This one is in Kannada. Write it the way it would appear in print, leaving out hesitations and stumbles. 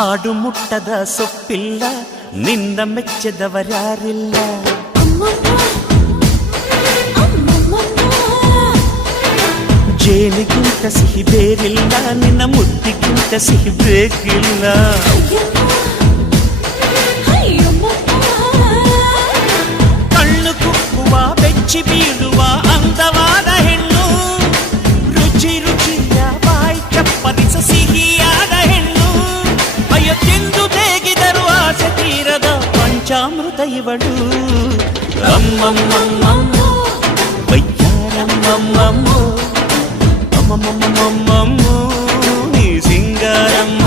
ಆಡು ಮುಟ್ಟದ ಸೊಪ್ಪಿಲ್ಲ ನಿನ್ನ ಮೆಚ್ಚದವರ್ಯಾರಿಲ್ಲ ಜೇನಿಗಿಂತ ಸಿಹಿ ಬೇರಿಲ್ಲ ನಿನ್ನ ಮುದ್ದಿಗಿಂತ ಸಿಹಿ ಬೇಕಿಲ್ಲ ಕಣ್ಣು ಕುಕ್ಕುವ ಬೆಚ್ಚಿ ಬೀಳುವ ಅಂದವಾದ ಹೆಣ್ಣು ರುಚಿ ರುಚಿಯ ಬಾಯಿ ಚಪ್ಪರಿಸ ಸಿಹಿಯಾದ ಹೆಣ್ಣು ಅಯ್ಯೋ ತಿಂದು ಬೇಗಿದರು ಆಸೆ ತೀರದ ಪಂಚಾಮೃತ ಇವಳು ಅಮ್ಮಮ್ಮಮ್ಮಮ್ಮ ವಯ್ಯಾರಮ್ಮಮ್ಮಮ್ಮ ಅಮ್ಮಮ್ಮಮ್ಮಮ್ಮಮ್ಮ ನೀ ಸಿಂಗಾರಮ್ಮ